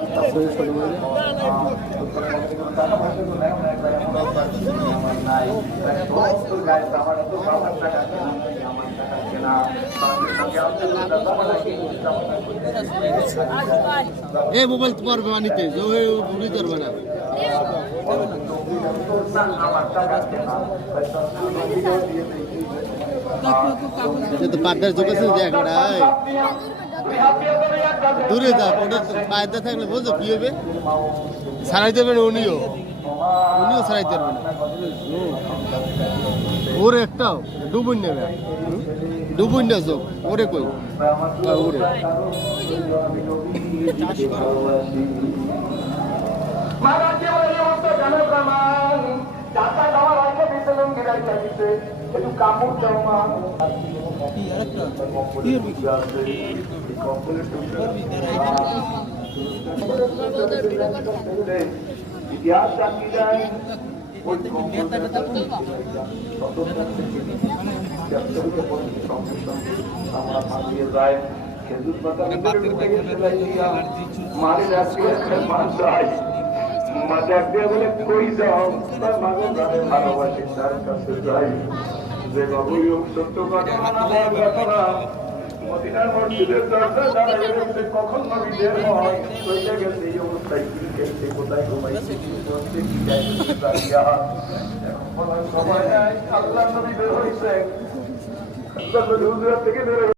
এ mobile তোমার বানিতে বুড়ি ধরবে না পার্টনার যোগাছে দেখ দূরে যাক ওটা পায়দা থাকলে বুঝছো কি হবে ছাড়াই দেবে না উনিও ছাড়াই দেবে না ওর একটাও ডুবুন নেবে ডুবুন না চোখ ওরে কই ওরে ইতিহাস সাক্ষী দেয় আমরা পাঠিয়ে যায় খেজুর পাতা মারি রাখতে মা দেখবে বলে কই যাও তার মাকে ভালোবাসি তার কাছে যাই যে বাবু সত্য ঘটনা মদিনার মসজিদের দরজা দাঁড়ায় রয়েছে কখন নবী বের হয় চলে গেছে এই অবস্থায় কি খেলছে কোথায় ঘুমাইছে কি করছে কি যাইছে এখন সময় নাই আল্লাহ নবী বের হয়েছে আল্লাহ নবী হুজুর থেকে বের